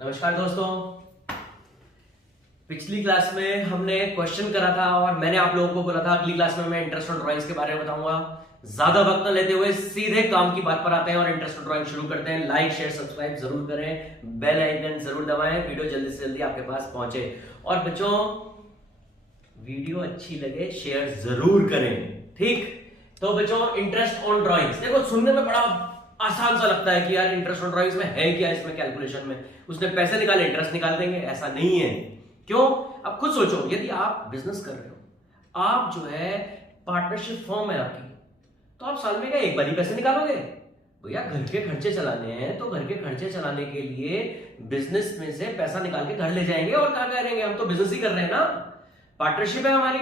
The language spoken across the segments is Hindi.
नमस्कार दोस्तों। पिछली क्लास में हमने क्वेश्चन करा था और मैंने आप लोगों को बोला था अगली क्लास में मैं इंटरेस्ट ऑन ड्राइंग्स के बारे में बताऊंगा। ज्यादा वक्त न लेते हुए सीधे काम की बात पर आते हैं और इंटरेस्ट ऑन ड्राइंग शुरू करते हैं। लाइक शेयर सब्सक्राइब जरूर करें, बेल आइकन जरूर दबाएं, वीडियो जल्दी से जल्दी आपके पास पहुंचे। और बच्चों, वीडियो अच्छी लगे शेयर जरूर करें, ठीक? तो बच्चों, इंटरेस्ट ऑन ड्राइंग्स देखो, सुनने में बड़ा आसान सा लगता है कि यार इंटरेस्ट ऑन ड्राइंग्स में है क्या, इसमें कैलकुलेशन में उसने पैसे निकाले इंटरेस्ट निकाल देंगे। ऐसा नहीं है। क्यों? अब खुद सोचो, यदि आप बिजनेस कर रहे हो, आप जो है पार्टनरशिप फॉर्म है आपकी, तो आप साल में क्या एक बार ही पैसे निकालोगे? भैया घर के खर्चे चलाने हैं तो घर के खर्चे चलाने के लिए बिजनेस में से पैसा निकाल के घर ले जाएंगे और क्या करेंगे? हम तो बिजनेस ही कर रहे हैं ना, पार्टनरशिप है हमारी।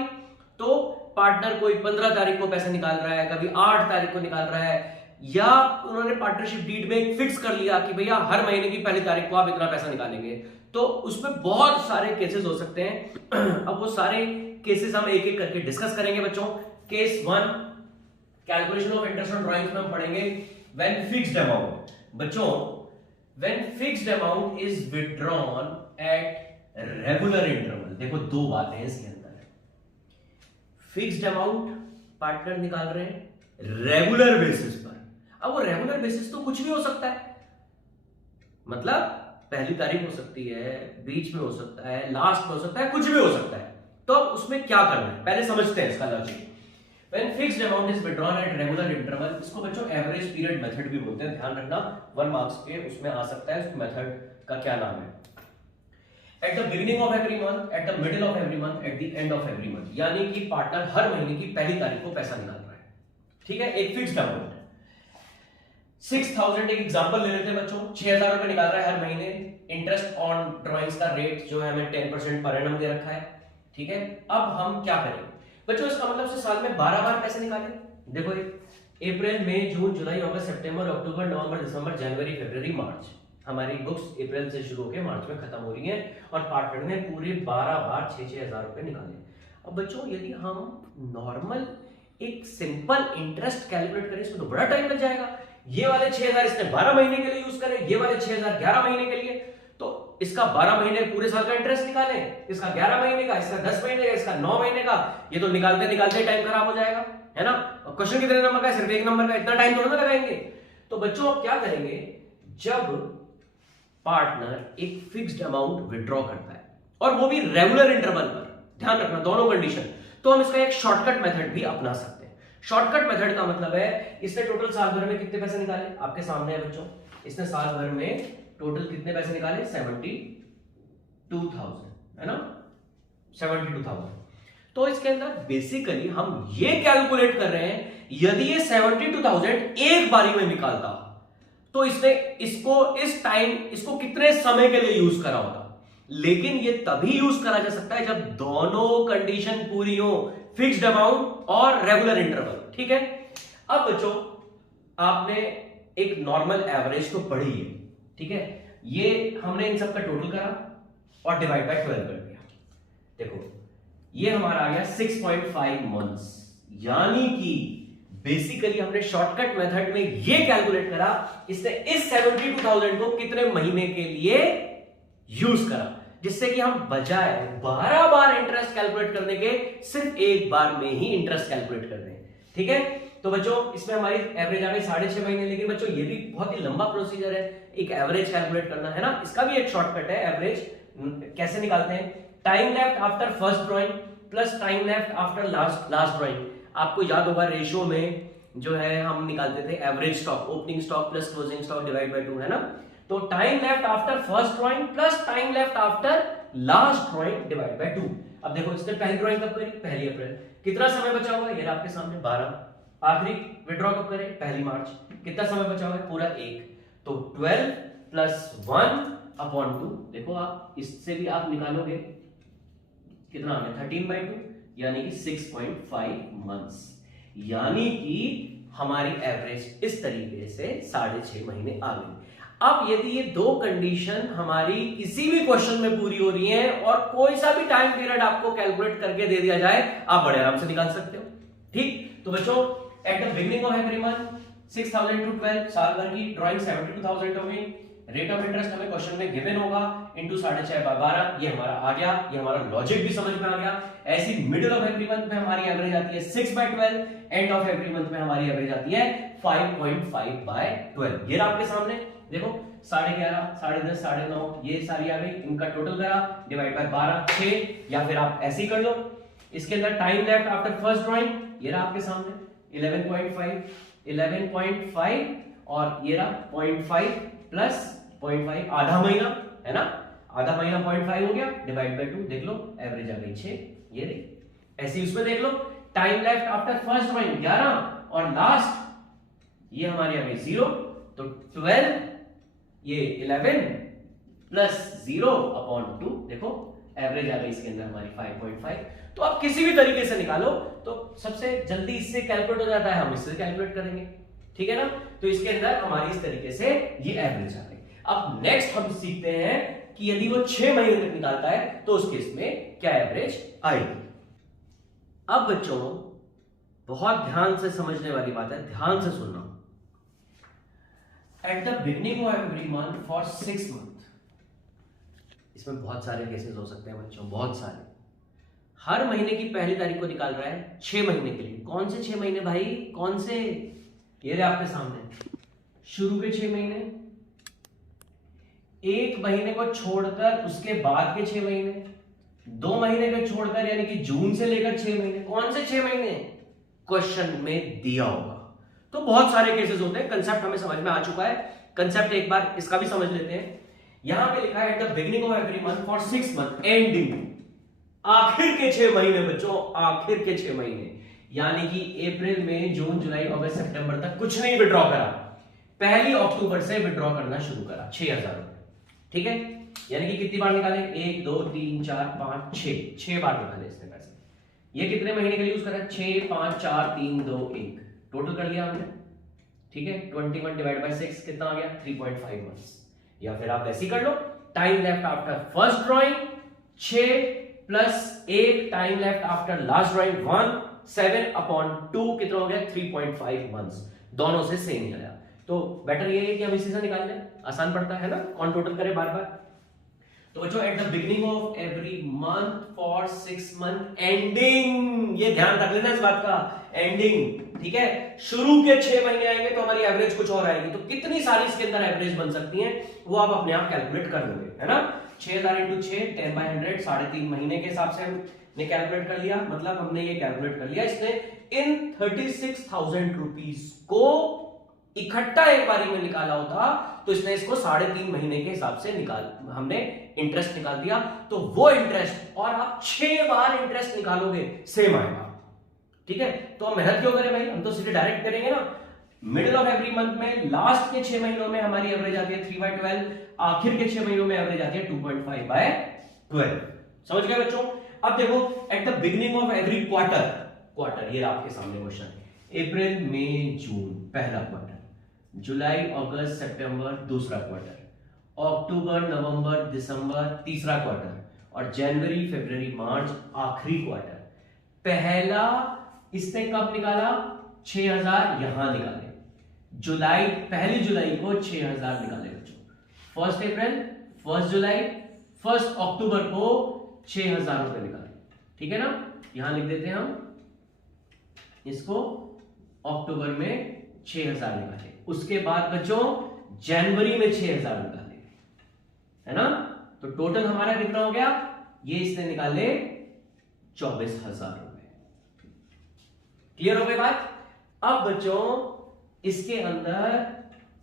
तो पार्टनर कोई 15 तारीख को पैसे निकाल रहा है, कभी 8 तारीख को निकाल रहा है, या उन्होंने पार्टनरशिप डीड में फिक्स कर लिया कि भैया हर महीने की पहली तारीख को आप इतना पैसा निकालेंगे। तो उसमें बहुत सारे केसेस हो सकते हैं। अब वो सारे केसेस हम एक एक करके डिस्कस करेंगे बच्चों। Case 1, calculation of interest on drawings में हम पढ़ेंगे व्हेन फिक्स्ड अमाउंट। बच्चों, when fixed amount is withdrawn at regular interval. देखो, दो बातें हैं इसके अंदर। फिक्स्ड अमाउंट पार्टनर निकाल रहे हैं रेगुलर बेसिस पर। अब वो रेगुलर बेसिस तो कुछ भी हो सकता है, मतलब पहली तारीख हो सकती है, बीच में हो सकता है, लास्ट में हो सकता है, कुछ भी हो सकता है। तो अब उसमें क्या करना है पहले समझते हैं इसका logic. When fixed amount is withdrawn at regular interval, इसको बच्चों एवरेज पीरियड मेथड भी बोलते हैं। ध्यान रखना, 1 मार्क्स के उसमें आ सकता है। उस मेथड का क्या नाम है? At the beginning of every month, at the middle of every month, at the end of every month। यानी कि पार्टनर हर महीने की पहली तारीख को पैसा निकाल रहा है, ठीक है? एक फिक्स्ड अमाउंट 6000 एक एग्जांपल ले लेते हैं बच्चों। 6000 रुपए निकाल रहा है हर महीने। इंटरेस्ट ऑन ड्राइंग्स का रेट जो है हमें 10% पर एनम दे रखा है, ठीक है? अब हम क्या करेंगे बच्चों? इसका मतलब से साल में 12 बार पैसे निकालें। देखो, अप्रैल मई जून जुलाई अगस्त सितंबर अक्टूबर नवंबर दिसंबर जनवरी फरवरी मार्च। हमारी बुक्स अप्रैल से शुरू होकर मार्च में खत्म हो रही हैं और पार्टनर ने पूरे 12 बार 6-6 हजार रुपए निकाले। अब बच्चों, यदि हम नॉर्मल एक सिंपल इंटरेस्ट कैलकुलेट करें, इसमें तो बड़ा टाइम लग जाएगा। ये वाले 6000 इसने 12 महीने के लिए यूज करे, ये वाले 6000 11 महीने के लिए। तो इसका 12 महीने पूरे साल का इंटरेस्ट निकालें, इसका 11 महीने का, इसका 10 महीने का, इसका 9 महीने का। ये तो निकालते निकालते टाइम खराब हो जाएगा, है ना? और क्वेश्चन कितने नंबर का है? सिर्फ एक नंबर का। इतना टाइम थोड़ा ना लगाएंगे। तो बच्चों, अब क्या करेंगे? जब पार्टनर एक फिक्स्ड अमाउंट विड्रॉ करता है और वो भी रेगुलर इंटरवल पर, ध्यान रखना दोनों कंडीशन, तो हम इसका एक शॉर्टकट मेथड भी अपना सकते हैं। शॉर्टकट मेथड का मतलब है, इसने टोटल साल भर में कितने पैसे निकाले आपके सामने है बच्चों। इसने साल भर में टोटल कितने पैसे निकाले? 72,000, है ना? 72,000। तो इसके अंदर बेसिकली हम ये कैलकुलेट कर रहे हैं, यदि ये 72,000 एक बारी में निकालता तो इसने इसको कितने समय के लिए यूज करा होता। लेकिन ये तभी यूज करा जा सकता है जब दोनों कंडीशन पूरी हो, फिक्स्ड अमाउंट और रेगुलर इंटरवल, ठीक है? अब बच्चों, आपने एक नॉर्मल एवरेज तो पढ़ी है, ठीक है? ये हमने इन सब का टोटल करा और डिवाइड बाय 12 कर दिया। देखो, ये हमारा आ गया 6.5 मंथ्स। यानी कि बेसिकली हमने शॉर्टकट मेथड में ये कैलकुलेट करा, इसने इस 72,000 को कितने महीने के लिए यूज करा, जिससे कि हम बजाय 12 बार इंटरेस्ट कैलकुलेट करने के सिर्फ एक बार में ही इंटरेस्ट कैलकुलेट कर रहे हैं, ठीक है? तो बच्चों, इसमें हमारी एवरेज आ गई 6.5 महीने। लेकिन बच्चों, ये भी बहुत ही लंबा प्रोसीजर है, एक एवरेज कैलकुलेट करना, है ना? इसका भी एक शॉर्टकट है। एवरेज कैसे निकालते हैं? Time left after first drawing plus time left after last drawing. आपको याद होगा, रेशियो में जो है हम निकालते थे average stock, opening stock plus closing stock divide by 2, है ना? तो time left after first drawing plus time left after last drawing divide by 2। अब देखो, इसने पहली ड्राइंग कब करी? 1 अप्रैल। कितना समय बचा हुआ है? ये आपके सामने 12। आखिरी विड्रॉ कब करें? 1 मार्च। कितना समय बचा हुआ है? पूरा 1। तो 12 प्लस 1/2। देखो, आप इससे भी आप निकालोगे कितना आ गया? 13/2, यानी कि 6.5 मंथ्स। यानी कि हमारी एवरेज इस तरीके से 6.5 महीने आ गई। अब यदि ये दो कंडीशन हमारी किसी भी क्वेश्चन में पूरी हो रही हैं और कोई सा भी टाइम पीरियड आपको कैलकुलेट करके दे दिया जाए, आप बड़े आराम से निकाल सकते हो, ठीक? तो बच्चों, eight the beginning of every month 6,000 to 12, साल भर की ड्राइंग 72,000 हो गई। रेट ऑफ इंटरेस्ट हमें क्वेश्चन में गिवन होगा इनटू 6.5/12, ये हमारा आ गया, ये हमारा लॉजिक भी समझ में आ गया। ऐसी मिडिल ऑफ एवरी मंथ में हमारी एवरेज आती है 6/12, एंड ऑफ एवरी मंथ में हमारी एवरेज आती है 5.5/12। ये आपके सामने देखो 11.5, 10.5, 9.5 ये सारी आ गई, इनका टोटल करा डिवाइड बाय 12, 6, या फिर आप ऐसे ही कर लो। इसके अंदर time left after first drawing, ये रहा आपके सामने 11.5 और ये रहा 0.5 प्लस 0.5 आधा महीना है ना, आधा महीना 0.5 हो गया, डिवाइड बाय 2, देख लो एवरेज आ गई 6, ये रही। ऐसे ही उसमें देख लो time left after first drawing 11 और लास्ट ये हमारी आ गई 0, तो 12, ये 11 प्लस 0/2, देखो एवरेज आ गई इसके अंदर हमारी 5.5। तो आप किसी भी तरीके से निकालो तो सबसे जल्दी इससे कैलकुलेट हो जाता है, हम इससे कैलकुलेट करेंगे, ठीक है ना। तो इसके अंदर हमारी इस तरीके से ये एवरेज आ गई। अब नेक्स्ट हम सीखते हैं कि यदि वो 6 महीने तक निकालता है तो उस केस में क्या एवरेज आएगी। अब बच्चों बहुत ध्यान से समझने वाली बात है, ध्यान से सुनना। Eight the beginning of every month for 6 month, इसमें बहुत सारे केसेस हो सकते हैं बच्चों, बहुत सारे। हर महीने की पहली तारीख को निकाल रहा है 6 महीने के लिए। कौन से 6 महीने भाई, कौन से? ये रहे आपके सामने शुरू के 6 महीने, 1 महीने को छोड़कर उसके बाद के 6 महीने, 2 महीने को छोड़कर यानी कि जून से लेकर 6 महीने। कौन से 6 महीने क्वेश्चन में दिया होगा। तो बहुत सारे केसेस होते हैं, कंसेप्ट हमें समझ में आ चुका है। कंसेप्ट एक बार इसका भी समझ लेते हैं। यहां पे लिखा है eight the beginning of every month for 6 month ending, आखिर के 6 महीने बच्चों, आखिर के 6 महीने, यानी कि अप्रैल मई जून जुलाई अगस्त सितंबर तक कुछ नहीं विड्रॉ करा, 1 अक्टूबर से विड्रॉ करना शुरू करा 6000 रुपए, ठीक है। यानी कि कितनी बार निकाले, 1 2 3 4 5 6 बार निकाले इसने पैसे। ये कितने महीने के लिए यूज करा, 6 5 4 3 2 1, टोटल कर लिया हमने, ठीक है। 21 डिवाइड बाय 6 कितना आ गया, 3.5 मंथ्स। या फिर आप ऐसे ही कर लो, time left after first drawing 6 plus 1 time left after last drawing 1, 7/2 कितना हो गया, 3.5 मंथ्स। दोनों से सेम ही आया, तो बेटर ये है कि हम इसी से निकाल लें, आसान पड़ता है ना, कौन टोटल करे बार बार। तो बच्चों eight the beginning of every month for 6 month ending, ये ध्यान रख लेना इस बात का, एंडिंग, ठीक है। शुरू के 6 महीने आएंगे तो हमारी एवरेज कुछ और आएगी, तो कितनी सारी इसके अंदर एवरेज बन सकती है वो आप अपने आप कैलकुलेट कर लोगे, है ना। 6000 × 6 10/100, 3.5 महीने के हिसाब से हमने कैलकुलेट कर लिया, मतलब हमने ये कैलकुलेट कर लिया। इसने इन 36,000 रुपीस को इकट्ठा एक बारी में निकाला होता तो इसने इसको 3.5 महीने के हिसाब से हमने इंटरेस्ट निकाल दिया, तो वो इंटरेस्ट और आप 6 बार इंटरेस्ट निकालोगे सेम आएगा, ठीक है। तो हम मेहनत क्यों करें भाई, हम तो सीधे डायरेक्ट करेंगे ना। मिडिल ऑफ एवरी मंथ में लास्ट के 6 महीनों में हमारी एवरेज आती है 3/12, आखिर के 6 महीनों में एवरेज आती है 2.5/12। समझ गए बच्चों। अब देखो eight the beginning of every quarter, ये आपके सामने क्वेश्चन, अप्रैल मई जून पहला क्वार्टर, जुलाई अगस्त सितंबर दूसरा क्वार्टर, अक्टूबर नवंबर दिसंबर तीसरा क्वार्टर, और जनवरी फरवरी मार्च आखिरी क्वार्टर। पहला इसने कब निकाला, 6000 यहां निकाले, पहली जुलाई को 6000 निकाले बच्चों, 1 अप्रैल 1 जुलाई 1 अक्टूबर को 6000 रुपए निकाले, ठीक है ना। यहां लिख देते हैं हम इसको, अक्टूबर में 6000 निकाले, उसके बाद बच्चों जनवरी में 6000 निकाले, है ना। तो टोटल हमारा कितना हो गया, ये इसने निकाले 24,000 रुपए। क्लियर हो गई बात। अब बच्चों इसके अंदर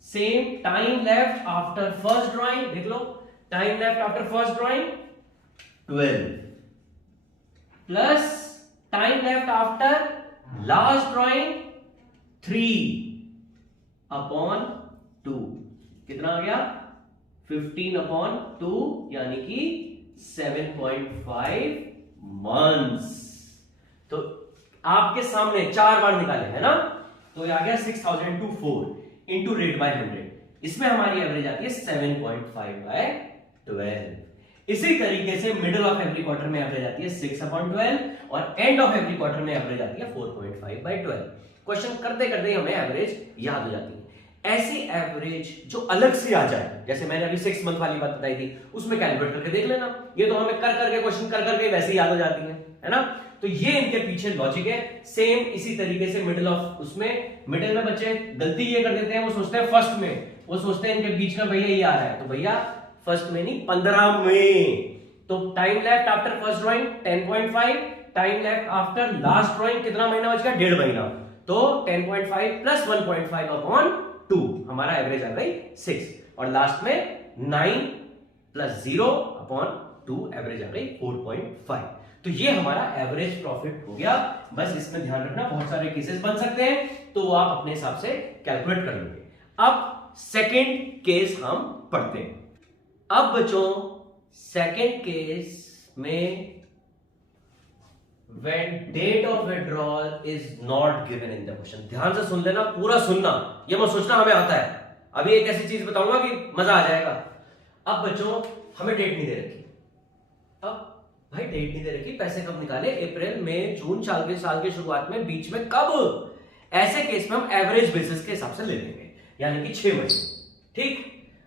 same time left after first drawing, देख लो time left after first drawing 12 plus time left after last drawing 3/2, कितना आ गया 15/2, यानी कि 7.5 मंथ्स। तो आपके सामने 4 बार निकाले, है ना। तो ये आ गया 6000 to 4 इंटू रेट बाय 100, इसमें हमारी एवरेज आती है 7.5/12। इसी तरीके से मिडिल ऑफ एवरी क्वार्टर में एवरेज आती है 6/12 और एंड ऑफ एवरी क्वार्टर में एवरेज आती है 4.5/12। क्वेश्चन करते करते हमें एवरेज याद हो जाती है। ऐसी एवरेज जो अलग से आ जाए, जैसे मैंने अभी 6 मंथ वाली बात बताई थी, उसमें कैलकुलेट करके देख लेना। ये तो हमें कर करके क्वेश्चन कर करके वैसे ही याद हो जाती है ना। तो ये इनके पीछे लॉजिक है। सेम इसी तरीके से मिडिल ऑफ उसमें, मिडिल में बच्चे गलती ये कर देते हैं, वो सोचते हैं फर्स्ट में, वो सोचते हैं इनके बीच में भैया ये आ रहा है, तो भैया फर्स्ट में नहीं 15 में। तो time left after first drawing 10.5, time left after last drawing कितना महीना बच गया, 1.5 महीना। तो 10.5 प्लस 1.5 अपॉन 2 हमारा एवरेज आ गई 6, और लास्ट में 9 प्लस 0 अपॉन 2 एवरेज आ गई 4.5। तो ये हमारा एवरेज प्रॉफिट हो गया। बस इसमें ध्यान रखना, बहुत सारे केसेस बन सकते हैं, तो आप अपने हिसाब से कैलकुलेट कर लेंगे। अब सेकंड केस हम पढ़ते हैं। अब बच्चों सेकंड केस में when date of withdrawal is not given in the question, ध्यान से सुन लेना, पूरा सुनना, ये मत सोचना हमें आता है। अभी एक ऐसी चीज बताऊंगा कि मजा आ जाएगा। अब बच्चों हमें डेट नहीं दे रखी, अब भाई डेट नहीं दे रखी, पैसे कब निकाले, अप्रैल मई जून, साल के शुरुआत में, बीच में, कब? ऐसे केस में हम एवरेज बेसिस के हिसाब से ले लेंगे, यानी कि 6 महीने। ठीक,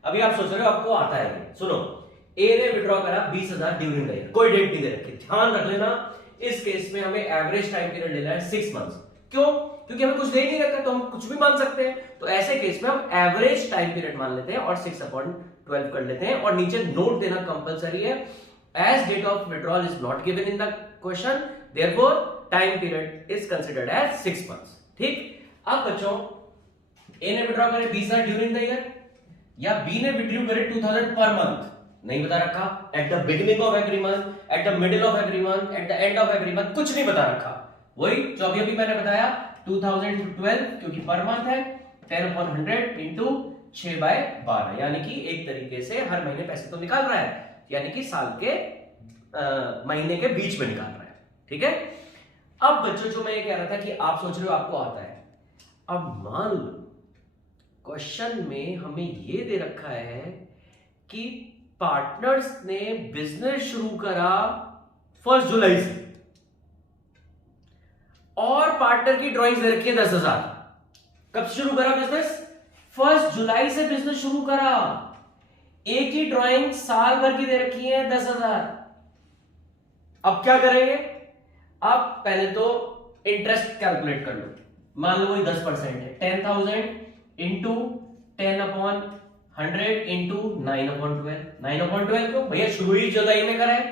अभी आप सोच रहे हो आपको आता है, सुनो, ए ने विड्रॉ करा 20,000 ड्यूरिंग द ईयर, कोई डेट नहीं दे रखी। ध्यान रख लेना, इस केस में हमें एवरेज टाइम पीरियड लेना है 6 मंथ्स। क्यों? क्योंकि हमें कुछ दे नहीं रखा, तो हम कुछ भी मान सकते हैं। तो ऐसे केस में हम एवरेज टाइम पीरियड मान लेते हैं और 6/12 कर लेते हैं, और नीचे नोट देना कंपलसरी है, as date of withdrawal is not given in the question, therefore time period is considered as 6 months. ठीक, अब बच्चों ए ने विड्रॉ करे 20,000 ड्यूरिंग द ईयर, या बी ने विड्रॉ करे 2,000 पर मंथ, नहीं बता रखा, at the beginning of every month, at the middle of every month, at the end of every month, कुछ नहीं बता रखा। वही जो अभी मैंने बताया 2012, क्योंकि पर मंथ है, 10/100 इंटू 6/12, यानी कि एक तरीके से हर महीने पैसे तो निकाल रहा है, यानी कि साल के महीने के बीच में निकाल रहा है। ठीक है, अब बच्चों जो मैं ये कह रहा था कि आप सोच रहे हो आपको आता है, अब मान लो क्वेश्चन में हमें ये दे रखा है कि पार्टनर्स ने बिजनेस शुरू करा 1 जुलाई से, और पार्टनर की ड्राइंग दे रखी है 10,000। कब शुरू करा बिजनेस? 1 जुलाई से बिजनेस शुरू करा। एक ही ड्राइंग साल भर की दे रखी है 10,000। अब क्या करेंगे? आप पहले तो इंटरेस्ट कैलकुलेट कर लो, मान लो वही 10% है, 10,000 इंटू 10/100 इंटू 9/12, 9/12 क्यों भैया, शुरू ही जुलाई में करा है।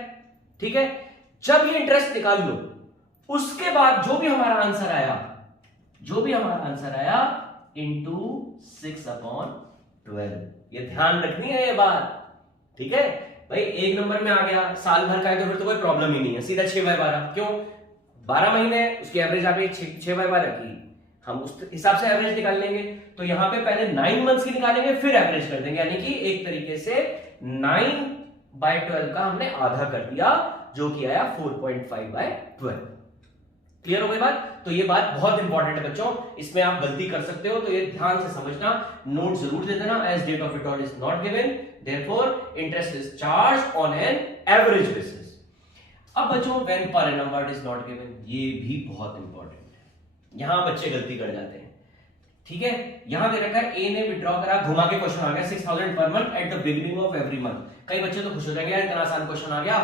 ठीक है, जब ये इंटरेस्ट निकाल लो, उसके बाद जो भी हमारा आंसर आया इंटू 6/12, ये ध्यान रखनी है ये बात। ठीक है भाई, एक नंबर में आ गया, साल भर का है तो फिर तो कोई प्रॉब्लम ही नहीं है, सीधा 6/12। क्यों? 12 महीने, उसकी एवरेज आ गई 6/12 की, हम उस हिसाब से एवरेज निकाल लेंगे। तो यहां पे पहले 9 मंथ्स की निकालेंगे, फिर एवरेज कर देंगे, यानी कि एक तरीके से 9/12 का हमने आधा कर दिया, जो कि आया 4.5/12। क्लियर हो गई बात? तो ये बात बहुत इंपॉर्टेंट है बच्चों, इसमें आप गलती कर सकते हो, तो ये ध्यान से समझना, नोट जरूर दे देना, as date of withdrawal is not given, therefore interest is charged on an average basis. अब बच्चों when per annum word is not given, ये भी बहुत इंपॉर्टेंट है, यहां बच्चे गलती कर जाते हैं। ठीक है, यहां दे रखा है ए ने विड्रॉ करा, घुमा के क्वेश्चन आ गया 6,000 per month at the beginning of every month. कई बच्चे तो खुश हो जाएंगे, यार इतना आसान क्वेश्चन आ गया,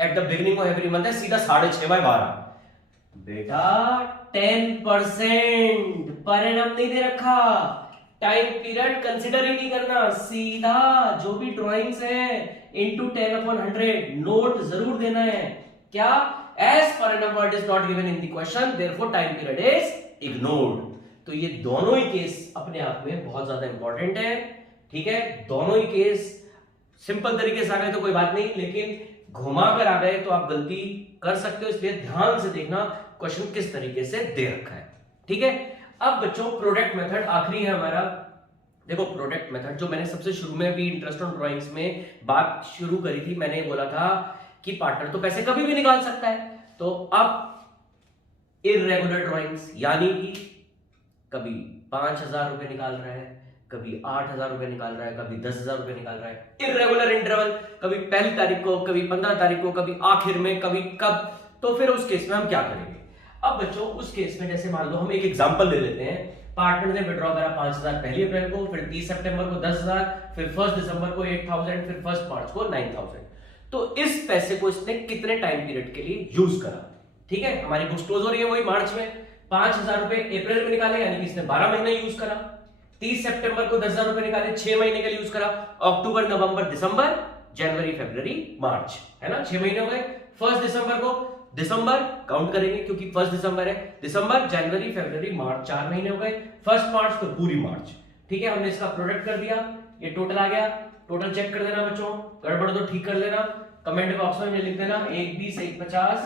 eight the beginning of every month है, सीधा 6.5/12। बेटा 10% पर एनम नहीं दे रखा, टाइम पीरियड कंसिडर ही नहीं करना, सीधा जो भी ड्राइंग्स है इंटू 10/100, नोट जरूर देना है। क्या? As per annum word is not given in the question, therefore time period is ignored. तो ये दोनों ही केस अपने आप में बहुत ज्यादा इंपॉर्टेंट है। ठीक है, दोनों ही केस सिंपल तरीके से आ गए तो कोई बात नहीं, लेकिन घुमा कर आ गए तो आप गलती कर सकते हो, इसलिए ध्यान से देखना क्वेश्चन किस तरीके से दे रखा है। ठीक है, अब बच्चों प्रोडक्ट मेथड आखिरी है हमारा। देखो प्रोडक्ट मेथड जो मैंने सबसे शुरू में भी इंटरेस्ट ऑन ड्राइंग्स में बात शुरू करी थी, मैंने बोला था कि पार्टनर तो पैसे कभी भी निकाल सकता है। तो अब इररेगुलर ड्राइंग्स, यानी कि कभी 5,000 रुपए निकाल रहा है, कभी 8,000 रुपए निकाल रहा है, कभी 10,000 रुपए निकाल रहा है, इररेगुलर इंटरवल, कभी पहली तारीख को, कभी 15 तारीख को, कभी आखिर में, कभी कब, तो फिर उस केस में हम क्या करेंगे? अब बच्चों उस केस में जैसे मान लो हम एक एग्जांपल ले लेते हैं, पार्टनर ने विड्रॉ करा 5,000 पहली अप्रैल को, फिर 30 सितंबर को 10,000, फिर 1 दिसंबर को 8,000, फिर 1 मार्च को 9,000। तो इस पैसे को इसने कितने टाइम पीरियड के लिए यूज करा? ठीक है, हमारी बुक्स क्लोज हो रही है वही मार्च में। 5,000 रुपए अप्रैल में निकाले, यानी कि इसने 12 महीने यूज करा। 30 सितंबर को 10,000 रुपए निकाले, 6 महीने के लिए यूज करा। अक्टूबर, नवंबर, दिसंबर, जनवरी, फरवरी, मार्च, है ना, 6 महीने हो गए। 1 दिसंबर को दिसंबर काउंट करेंगे क्योंकि 1 दिसंबर है। दिसंबर, जनवरी, फरवरी, मार्च, 4 महीने हो गए। 1 मार्च तो पूरी मार्च। ठीक है, हमने इसका प्रोडक्ट कर दिया, ये टोटल आ गया। टोटल चेक कर देना बच्चों, गड़बड़ तो ठीक कर लेना, कमेंट बॉक्स में लिख देना 120, 150,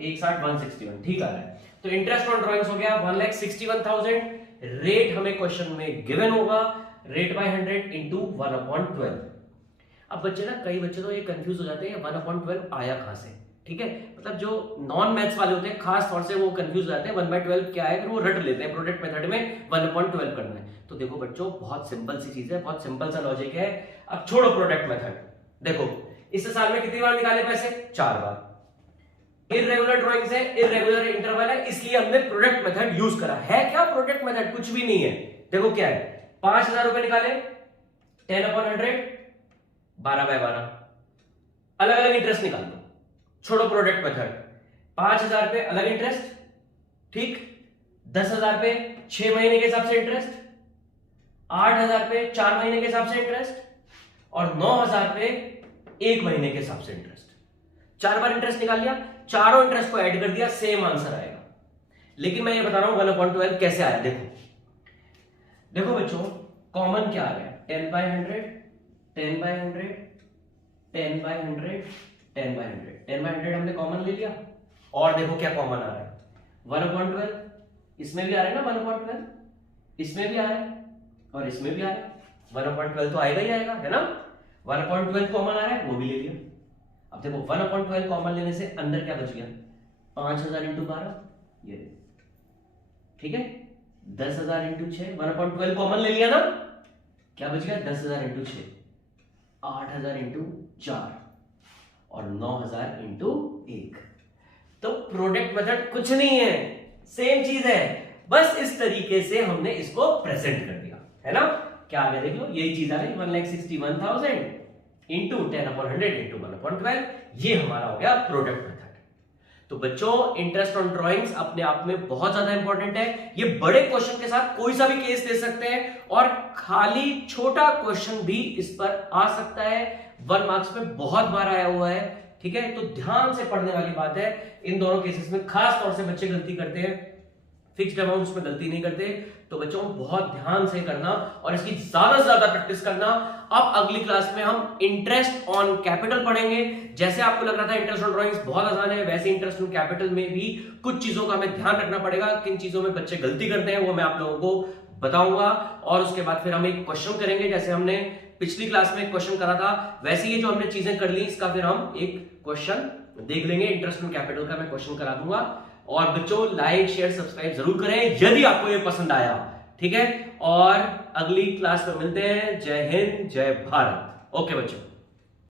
160, 161, ठीक आ रहा है। तो इंटरेस्ट ऑन ड्रॉइंग्स हो गया 1,61,000। रेट हमें क्वेश्चन में गिवन होगा, रेट बाय 100 इंटू 1/12। अब बच्चे ना, कई बच्चे तो ये कंफ्यूज हो जाते हैं 1/12 आया कहां से। ठीक है, मतलब जो नॉन मैथ्स वाले होते हैं खास तौर से वो कंफ्यूज हो जाते हैं 1/12 क्या है, फिर वो रट लेते हैं प्रोडक्ट मेथड में 1/12 करना है। तो देखो बच्चों, बहुत सिंपल सी चीज है, बहुत सिंपल सा लॉजिक है। अब छोड़ो प्रोडक्ट मेथड, देखो इस साल में कितनी बार निकाले पैसे? 4 बार। इररेगुलर ड्राइंग्स है, इररेगुलर इंटरवल है, इसलिए हमने प्रोडक्ट मेथड यूज करा है। क्या प्रोडक्ट मेथड? कुछ भी नहीं है। देखो क्या है, 5,000 रुपए निकाले, 10/100, 12/12, अलग अलग इंटरेस्ट निकाल दो, छोड़ो प्रोडक्ट मेथड। 5,000 पे अलग इंटरेस्ट, ठीक। 10,000 पे 6 महीने के हिसाब से इंटरेस्ट, 8,000 पे 4 महीने के हिसाब से इंटरेस्ट, और 9,000 पे 1 महीने के हिसाब से इंटरेस्ट। 4 बार इंटरेस्ट निकाल लिया, चारों इंटरेस्ट को ऐड कर दिया, सेम आंसर आएगा। लेकिन मैं ये बता रहा हूं 1/12 कैसे आया। देखो बच्चों, कॉमन क्या आ रहा है? 10/100, 10/100, 10/100, 10/100, 10/100 हमने कॉमन ले लिया। और देखो क्या कॉमन आ रहा है, 1/12, इसमें भी आ रहा है ना 1/12, इसमें भी आ रहा है और इसमें भी आ रहा है। 1/12 तो आएगा ही आएगा, है ना। 1/12 कॉमन आ रहा है, वो भी ले लिया। अब देखो 1/12 कॉमन लेने से अंदर क्या बच गया? 5,000 इंटू 12, ये ठीक है। 10,000 इंटू 6, 1/12 कॉमन ले लिया ना, क्या बच गया? 10,000 इंटू 6, 8,000 इंटू 4 और 9,000 इंटू 1। तो प्रोडक्ट मेथड कुछ नहीं है, सेम चीज है, बस इस तरीके से हमने इसको प्रेजेंट कर दिया, है ना। क्या आ गया देख लो, यही चीज आ गई 1,61,000 इंटू 10/100 इंटू 1/12, ये हमारा हो गया प्रोडक्ट मेथड। तो बच्चों, इंटरेस्ट ऑन ड्राइंग्स अपने आप में बहुत ज्यादा इंपॉर्टेंट है। ये बड़े क्वेश्चन के साथ कोई सा भी केस दे सकते हैं और खाली छोटा क्वेश्चन भी इस पर आ सकता है। 1 मार्क्स में बहुत बार आया हुआ है, ठीक है। तो ध्यान से पढ़ने वाली बात है। इन दोनों केसेस में खास तौर से बच्चे गलती करते हैं, फिक्स्ड अमाउंट्स में गलती नहीं करते। तो बच्चों बहुत ध्यान से करना और इसकी ज्यादा से ज्यादा प्रैक्टिस करना। अब अगली क्लास में हम इंटरेस्ट ऑन कैपिटल पढ़ेंगे। जैसे आपको लग रहा था इंटरेस्ट ऑन ड्राइंग्स बहुत आसान है, वैसे इंटरेस्ट ऑन कैपिटल में भी कुछ चीजों का हमें ध्यान रखना पड़ेगा। किन चीजों में बच्चे गलती करते हैं वो मैं आप लोगों को बताऊंगा। और उसके बाद फिर हम एक क्वेश्चन करेंगे, जैसे हमने पिछली क्लास में एक क्वेश्चन करा था, वैसे ये जो हमने चीजें कर ली इसका फिर हम एक क्वेश्चन देख लेंगे। इंटरेस्ट ऑन कैपिटल का मैं क्वेश्चन करा दूंगा। और बच्चों लाइक शेयर सब्सक्राइब जरूर करें यदि आपको ये पसंद आया, ठीक है। और अगली क्लास में मिलते हैं। जय हिंद, जय भारत। ओके बच्चों।